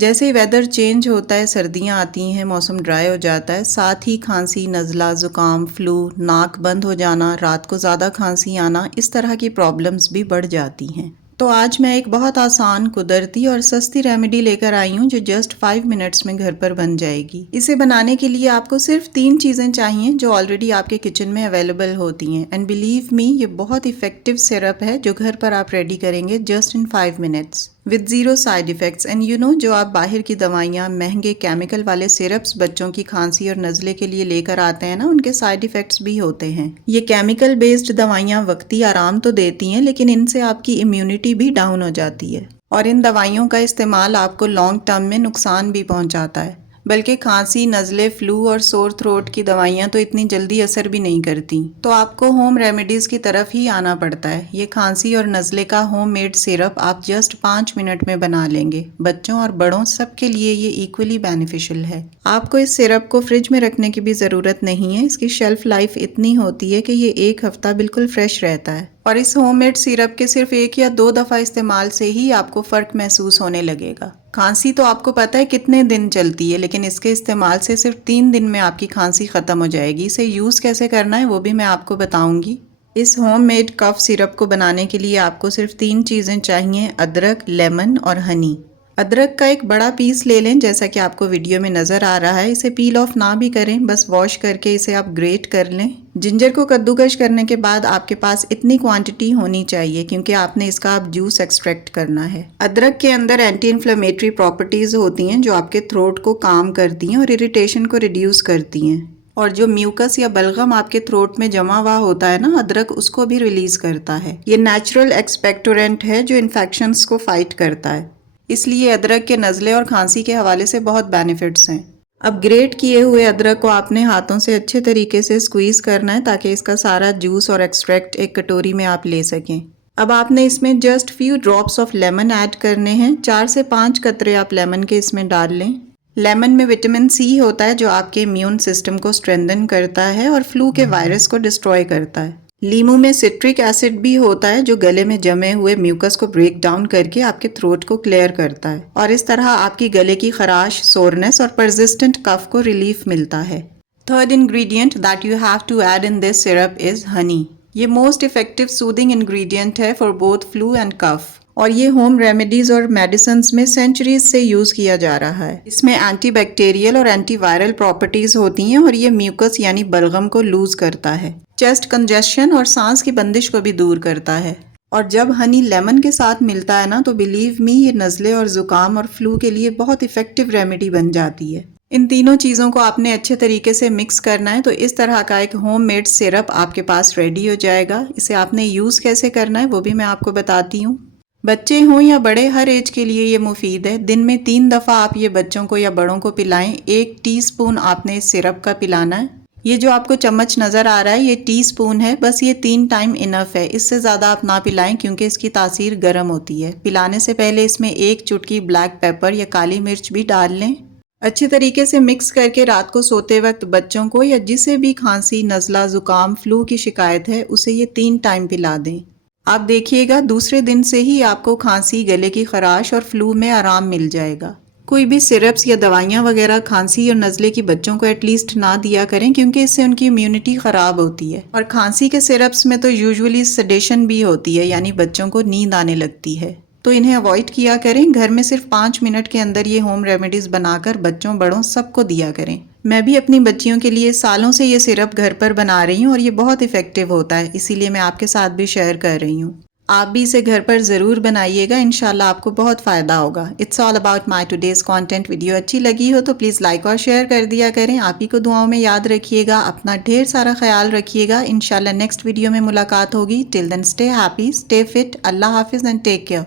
जैसे ही weather change होता है, सर्दियाँ आती हैं, मौसम ड्राई हो जाता है, साथ ही खांसी, नज़ला, ज़ुकाम, फ्लू, नाक बंद हो जाना, रात को ज़्यादा खांसी आना, इस तरह की प्रॉब्लम्स भी बढ़ जाती हैं। तो आज मैं एक बहुत आसान, कुदरती और सस्ती रेमेडी लेकर आई हूँ जो जस्ट 5 मिनट्स में घर पर बन जाएगी। इसे बनाने के लिए आपको सिर्फ 3 चीज़ें चाहिए जो ऑलरेडी आपके किचन में अवेलेबल होती हैं। एंड बिलीव मी, ये बहुत इफेक्टिव सिरप है जो घर पर आप रेडी करेंगे just in 5 minutes with zero side effects. And you know, जो आप बाहर की दवाइयाँ, महंगे केमिकल वाले सिरप्स बच्चों की खांसी और नज़ले के लिए लेकर आते हैं ना, उनके साइड इफ़ेक्ट्स भी होते हैं। ये केमिकल बेस्ड दवाइयाँ वक्ती आराम तो देती हैं, लेकिन इनसे आपकी इम्यूनिटी भी डाउन हो जाती है और इन दवाइयों का इस्तेमाल आपको लॉन्ग टर्म में नुकसान भी पहुंचाता है। बल्कि खांसी, नज़ले, फ्लू और सोर थ्रोट की दवाइयाँ तो इतनी जल्दी असर भी नहीं करती, तो आपको होम रेमेडीज़ की तरफ ही आना पड़ता है। ये खांसी और नज़ले का होम मेड सिरप आप जस्ट 5 मिनट में बना लेंगे। बच्चों और बड़ों सबके लिए ये इक्वली बेनिफिशियल है। आपको इस सिरप को फ्रिज में रखने की भी ज़रूरत नहीं है। इसकी शेल्फ लाइफ इतनी होती है कि ये 1 हफ्ता बिल्कुल फ्रेश रहता है और इस होममेड सिरप के सिर्फ 1 या 2 दफ़ा इस्तेमाल से ही आपको फ़र्क महसूस होने लगेगा। खांसी तो आपको पता है कितने दिन चलती है, लेकिन इसके इस्तेमाल से सिर्फ 3 दिन में आपकी खांसी ख़त्म हो जाएगी। इसे यूज़ कैसे करना है वो भी मैं आपको बताऊंगी। इस होममेड कफ सिरप को बनाने के लिए आपको सिर्फ 3 चीज़ें चाहिए: अदरक, लेमन और हनी। अदरक का एक बड़ा पीस ले लें, जैसा कि आपको वीडियो में नज़र आ रहा है। इसे पील ऑफ ना भी करें, बस वॉश करके इसे आप ग्रेट कर लें। जिंजर को कद्दूकश करने के बाद आपके पास इतनी क्वांटिटी होनी चाहिए क्योंकि आपने इसका अब जूस एक्सट्रैक्ट करना है। अदरक के अंदर एंटी इन्फ्लेमेटरी प्रॉपर्टीज़ होती हैं जो आपके थ्रोट को काम करती हैं और इरिटेशन को रिड्यूस करती हैं। और जो म्यूकस या बलगम आपके थ्रोट में जमा हुआ होता है ना, अदरक उसको भी रिलीज करता है। ये नेचुरल एक्सपेक्टोरेंट है जो इन्फेक्शंस को फाइट करता है। इसलिए अदरक के नज़ले और खांसी के हवाले से बहुत बेनिफिट्स हैं। अब ग्रेट किए हुए अदरक को आपने हाथों से अच्छे तरीके से स्क्वीज़ करना है ताकि इसका सारा जूस और एक्सट्रैक्ट एक कटोरी में आप ले सकें। अब आपने इसमें just few drops of lemon add करने हैं। 4 से 5 कतरे आप लेमन के इसमें डाल लें। लेमन में विटामिन सी होता है जो आपके इम्यून सिस्टम को स्ट्रेंथन करता है और फ्लू के वायरस को डिस्ट्रॉय करता है। लीमू में सिट्रिक एसिड भी होता है जो गले में जमे हुए म्यूकस को ब्रेक डाउन करके आपके थ्रोट को क्लियर करता है और इस तरह आपकी गले की खराश, सोरनेस और परसिस्टेंट कफ को रिलीफ मिलता है। Third ingredient that you have to add in this syrup is honey. ये मोस्ट इफेक्टिव सूदिंग इंग्रेडिएंट है for both flu and cough और ये होम रेमेडीज और मेडिसिन में सेंचुरीज से यूज किया जा रहा है। इसमें एंटीबैक्टीरियल और एंटीवायरल प्रॉपर्टीज होती हैं और ये म्यूकस यानी बलगम को लूज करता है, चेस्ट कंजेशन और सांस की बंदिश को भी दूर करता है। और जब हनी लेमन के साथ मिलता है ना, तो बिलीव मी, ये नज़ले और ज़ुकाम और फ्लू के लिए बहुत इफेक्टिव रेमेडी बन जाती है। इन तीनों चीज़ों को आपने अच्छे तरीके से मिक्स करना है तो इस तरह का एक होममेड सिरप आपके पास रेडी हो जाएगा। इसे आपने यूज़ कैसे करना है वो भी मैं आपको बताती हूँ। बच्चे हों या बड़े, हर एज के लिए ये मुफीद है। दिन में 3 दफ़ा आप ये बच्चों को या बड़ों को पिलाएं। 1 टीस्पून आपने इस सिरप का पिलाना है। ये जो आपको चम्मच नज़र आ रहा है ये टीस्पून है, बस ये 3 टाइम इनफ है। इससे ज़्यादा आप ना पिलाएं क्योंकि इसकी तासीर गर्म होती है। पिलाने से पहले इसमें 1 चुटकी ब्लैक पेपर या काली मिर्च भी डाल लें। अच्छे तरीके से मिक्स करके रात को सोते वक्त बच्चों को या जिसे भी खांसी, नज़ला, ज़ुकाम, फ्लू की शिकायत है उसे ये 3 टाइम पिला दें। आप देखिएगा दूसरे दिन से ही आपको खांसी, गले की खराश और फ्लू में आराम मिल जाएगा। कोई भी सिरप्स या दवाइयाँ वगैरह खांसी और नज़ले की बच्चों को एटलीस्ट ना दिया करें क्योंकि इससे उनकी इम्यूनिटी ख़राब होती है। और खांसी के सिरप्स में तो यूजुअली सेडेशन भी होती है, यानी बच्चों को नींद आने लगती है, तो इन्हें अवॉइड किया करें। घर में सिर्फ 5 मिनट के अंदर ये होम रेमेडीज़ बनाकर बच्चों बड़ों सबको दिया करें। मैं भी अपनी बच्चियों के लिए सालों से ये सिरप घर पर बना रही हूँ और ये बहुत इफेक्टिव होता है, इसीलिए मैं आपके साथ भी शेयर कर रही हूँ। आप भी इसे घर पर ज़रूर बनाइएगा, इंशाल्लाह आपको बहुत फ़ायदा होगा। It's all about my today's content. Video अच्छी लगी हो तो प्लीज़ लाइक और शेयर कर दिया करें। आप ही को दुआओं में याद रखिएगा। अपना ढेर सारा ख्याल रखिएगा। इंशाल्लाह नेक्स्ट वीडियो में मुलाकात होगी। Till then stay happy, stay fit. अल्लाह हाफिज़ एंड टेक केयर।